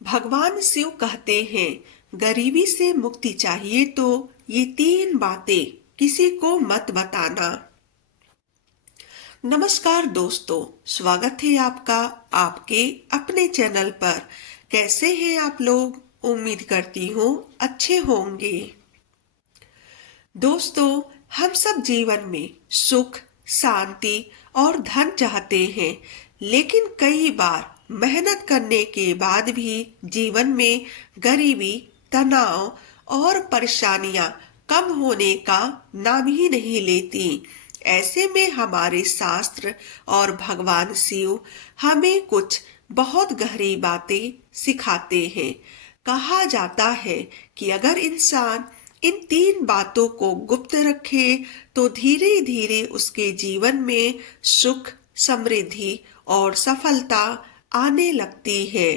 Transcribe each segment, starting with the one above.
भगवान शिव कहते हैं, गरीबी से मुक्ति चाहिए तो ये 3 बातें किसी को मत बताना। नमस्कार दोस्तों, स्वागत है आपका आपके अपने चैनल पर। कैसे हैं आप लोग? उम्मीद करती हूँ अच्छे होंगे। दोस्तों, हम सब जीवन में सुख, शांति और धन चाहते हैं, लेकिन कई बार मेहनत करने के बाद भी जीवन में गरीबी, तनाव और परेशानियां कम होने का नाम ही नहीं लेती। ऐसे में हमारे शास्त्र और भगवान शिव हमें कुछ बहुत गहरी बातें सिखाते हैं। कहा जाता है कि अगर इंसान इन 3 बातों को गुप्त रखे तो धीरे धीरे उसके जीवन में सुख, समृद्धि और सफलता आने लगती है।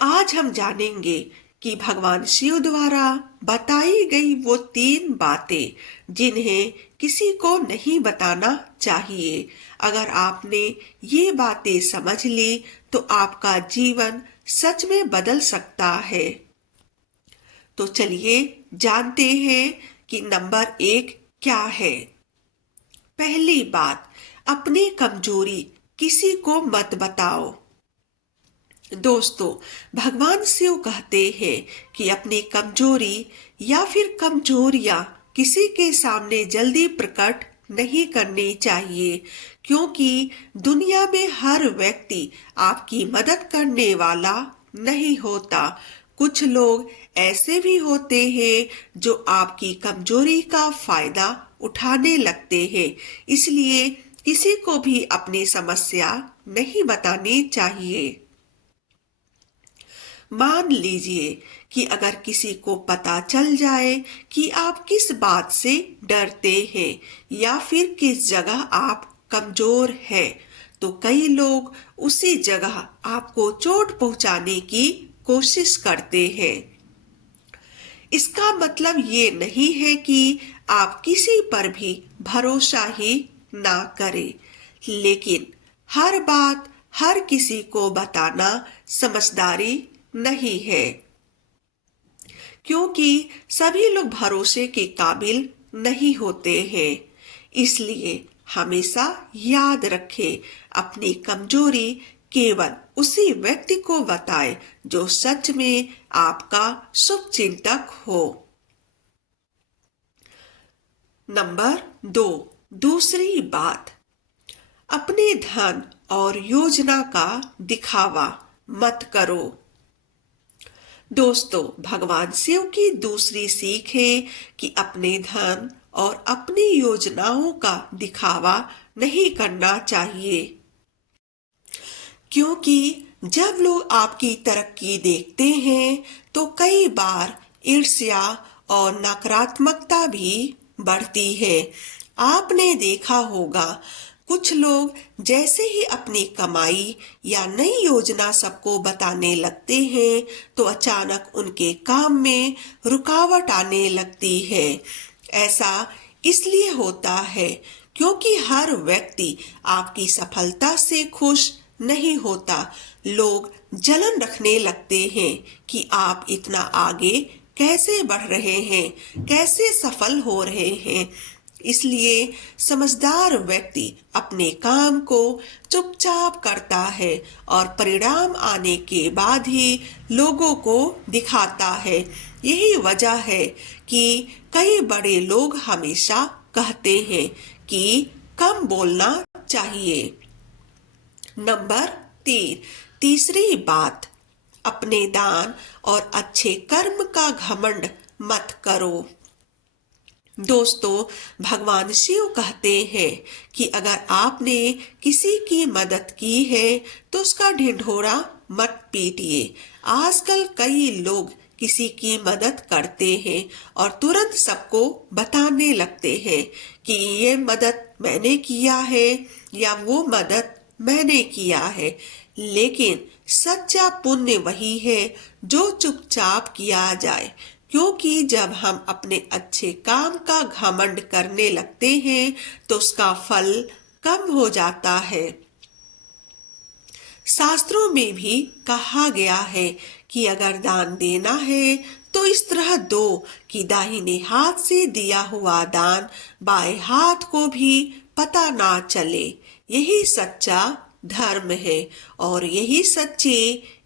आज हम जानेंगे कि भगवान शिव द्वारा बताई गई वो 3 बातें जिन्हें किसी को नहीं बताना चाहिए। अगर आपने ये बातें समझ ली तो आपका जीवन सच में बदल सकता है। तो चलिए जानते हैं कि नंबर 1 क्या है। पहली बात, अपनी कमजोरी किसी को मत बताओ। दोस्तों, भगवान शिव कहते हैं कि अपनी कमजोरी या फिर कमजोरियां किसी के सामने जल्दी प्रकट नहीं करनी चाहिए, क्योंकि दुनिया में हर व्यक्ति आपकी मदद करने वाला नहीं होता। कुछ लोग ऐसे भी होते हैं जो आपकी कमजोरी का फायदा उठाने लगते हैं, इसलिए किसी को भी अपनी समस्या नहीं बतानी चाहिए। मान लीजिए कि अगर किसी को पता चल जाए कि आप किस बात से डरते हैं या फिर किस जगह आप कमजोर हैं, तो कई लोग उसी जगह आपको चोट पहुंचाने की कोशिश करते हैं। इसका मतलब ये नहीं है कि आप किसी पर भी भरोसा ही ना करें, लेकिन हर बात हर किसी को बताना समझदारी नहीं है, क्योंकि सभी लोग भरोसे के काबिल नहीं होते हैं। इसलिए हमेशा याद रखें, अपनी कमजोरी केवल उसी व्यक्ति को बताएं जो सच में आपका शुभ चिंतक हो। नंबर 2, दूसरी बात, अपने धन और योजना का दिखावा मत करो। दोस्तों, भगवान शिव की दूसरी सीख है कि अपने धन और अपनी योजनाओं का दिखावा नहीं करना चाहिए, क्योंकि जब लोग आपकी तरक्की देखते हैं तो कई बार ईर्ष्या और नकारात्मकता भी बढ़ती है। आपने देखा होगा, कुछ लोग जैसे ही अपनी कमाई या नई योजना सबको बताने लगते हैं तो अचानक उनके काम में रुकावट आने लगती है। ऐसा इसलिए होता है क्योंकि हर व्यक्ति आपकी सफलता से खुश नहीं होता। लोग जलन रखने लगते हैं कि आप इतना आगे कैसे बढ़ रहे हैं, कैसे सफल हो रहे हैं। इसलिए समझदार व्यक्ति अपने काम को चुपचाप करता है और परिणाम आने के बाद ही लोगों को दिखाता है। यही वजह है कि कई बड़े लोग हमेशा कहते हैं कि कम बोलना चाहिए। नंबर 3, तीसरी बात, अपने दान और अच्छे कर्म का घमंड मत करो। दोस्तों, भगवान शिव कहते हैं कि अगर आपने किसी की मदद की है तो उसका ढिंढोरा मत पीटिए। आजकल कई लोग किसी की मदद करते हैं और तुरंत सबको बताने लगते हैं कि ये मदद मैंने किया है या वो मदद मैंने किया है, लेकिन सच्चा पुण्य वही है जो चुपचाप किया जाए, क्योंकि जब हम अपने अच्छे काम का घमंड करने लगते हैं तो उसका फल कम हो जाता है। शास्त्रों में भी कहा गया है कि अगर दान देना है तो इस तरह दो कि दाहिने हाथ से दिया हुआ दान बाएं हाथ को भी पता ना चले। यही सच्चा धर्म है और यही सच्ची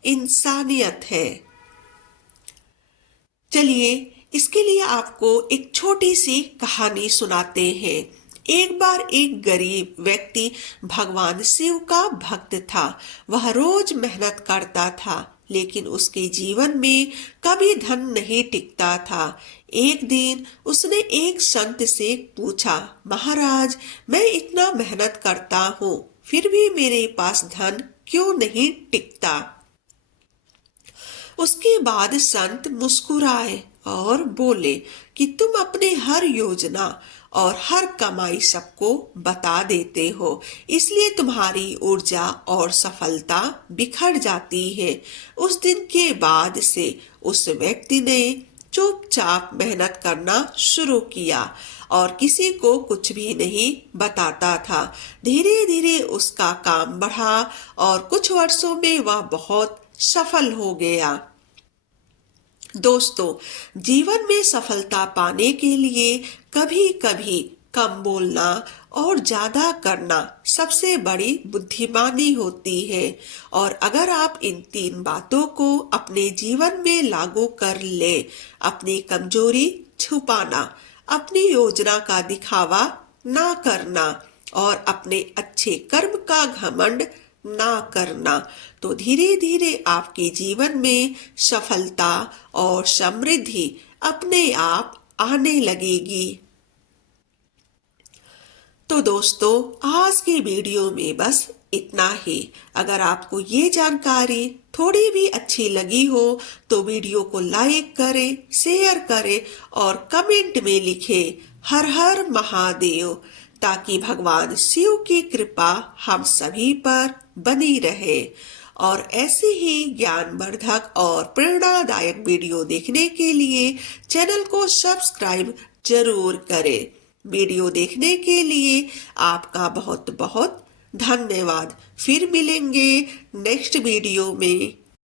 इंसानियत है। चलिए इसके लिए आपको एक छोटी सी कहानी सुनाते हैं। एक बार एक गरीब व्यक्ति भगवान शिव का भक्त था। वह रोज मेहनत करता था, लेकिन उसके जीवन में कभी धन नहीं टिकता था। एक दिन उसने एक संत से पूछा, महाराज, मैं इतना मेहनत करता हूँ, फिर भी मेरे पास धन क्यों नहीं टिकता? उसके बाद संत मुस्कुराए और बोले कि तुम अपने हर योजना और हर कमाई सबको बता देते हो, इसलिए तुम्हारी ऊर्जा और सफलता बिखर जाती है। उस दिन के बाद से उस व्यक्ति ने चुपचाप मेहनत करना शुरू किया और किसी को कुछ भी नहीं बताता था। धीरे धीरे उसका काम बढ़ा और कुछ वर्षों में वह बहुत सफल हो गया। दोस्तों, जीवन में सफलता पाने के लिए कभी कभी कम बोलना और ज्यादा करना सबसे बड़ी बुद्धिमानी होती है। और अगर आप इन 3 बातों को अपने जीवन में लागू कर ले, अपनी कमजोरी छुपाना, अपनी योजना का दिखावा ना करना और अपने अच्छे कर्म का घमंड ना करना, तो धीरे धीरे आपके जीवन में सफलता और समृद्धि अपने आप आने लगेगी। तो दोस्तों, आज की वीडियो में बस इतना ही। अगर आपको ये जानकारी थोड़ी भी अच्छी लगी हो तो वीडियो को लाइक करें, शेयर करें और कमेंट में लिखें हर हर महादेव, ताकि भगवान शिव की कृपा हम सभी पर बनी रहे। और ऐसे ही ज्ञानवर्धक और प्रेरणादायक वीडियो देखने के लिए चैनल को सब्सक्राइब जरूर करें। वीडियो देखने के लिए आपका बहुत बहुत धन्यवाद। फिर मिलेंगे नेक्स्ट वीडियो में।